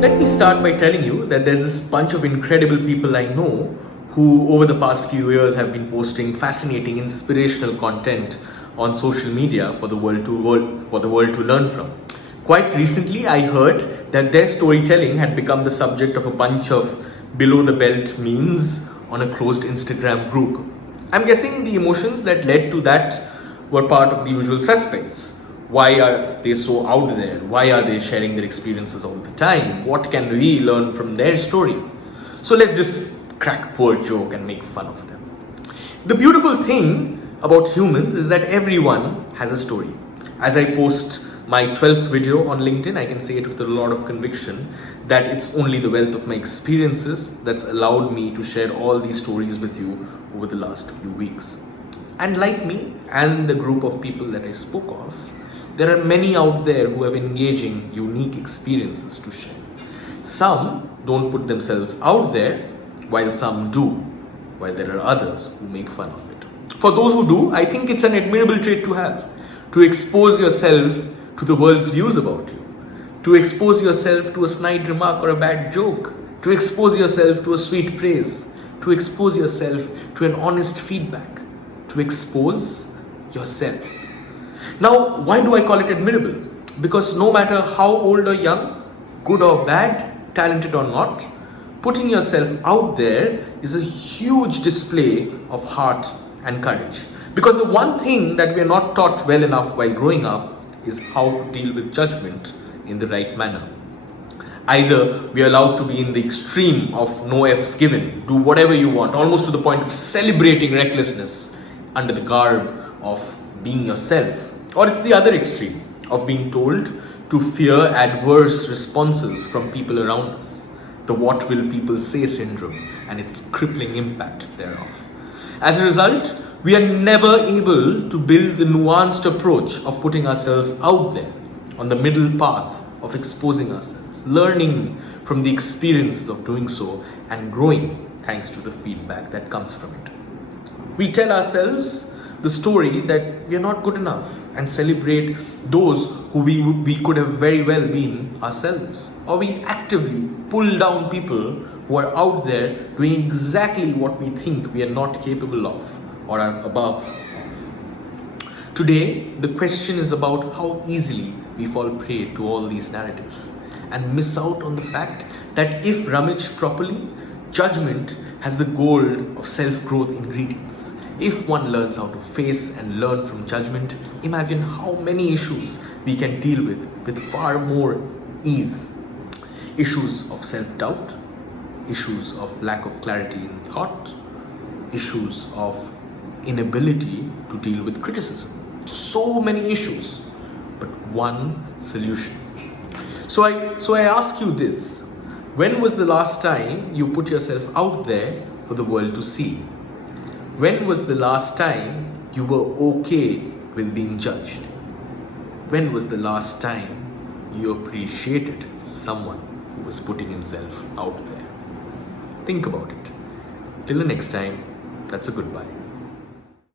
Let me start by telling you that there's this bunch of incredible people I know who, over the past few years, have been posting fascinating, inspirational content on social media for the world to learn from. Quite recently, I heard that their storytelling had become the subject of a bunch of below the belt memes on a closed Instagram group. I'm guessing the emotions that led to that were part of the usual suspects. Why are they so out there? Why are they sharing their experiences all the time? What can we learn from their story? So let's just crack poor joke and make fun of them. The beautiful thing about humans is that everyone has a story. As I post my 12th video on LinkedIn, I can say it with a lot of conviction that it's only the wealth of my experiences that's allowed me to share all these stories with you over the last few weeks. And like me and the group of people that I spoke of, there are many out there who have engaging, unique experiences to share. Some don't put themselves out there, while some do, while there are others who make fun of it. For those who do, I think it's an admirable trait to have, to expose yourself to the world's views about you, to expose yourself to a snide remark or a bad joke, to expose yourself to a sweet praise, to expose yourself to an honest feedback, to expose yourself. Now, why do I call it admirable? Because no matter how old or young, good or bad, talented or not, putting yourself out there is a huge display of heart and courage. Because the one thing that we are not taught well enough while growing up is how to deal with judgment in the right manner. Either we are allowed to be in the extreme of no F's given, do whatever you want, almost to the point of celebrating recklessness under the garb of being yourself. Or it's the other extreme of being told to fear adverse responses from people around us, the what will people say syndrome and its crippling impact thereof. As a result, we are never able to build the nuanced approach of putting ourselves out there on the middle path of exposing ourselves, learning from the experiences of doing so and growing thanks to the feedback that comes from it. We tell ourselves the story that we are not good enough and celebrate those who we could have very well been ourselves. Or we actively pull down people who are out there doing exactly what we think we are not capable of or are above of. Today, the question is about how easily we fall prey to all these narratives and miss out on the fact that if rummaged properly, judgment has the gold of self-growth ingredients. If one learns how to face and learn from judgment, imagine how many issues we can deal with far more ease. Issues of self-doubt, issues of lack of clarity in thought, issues of inability to deal with criticism. So many issues, but one solution. So I ask you this: when was the last time you put yourself out there for the world to see? When was the last time you were okay with being judged? When was the last time you appreciated someone who was putting himself out there? Think about it. Till the next time, that's a goodbye.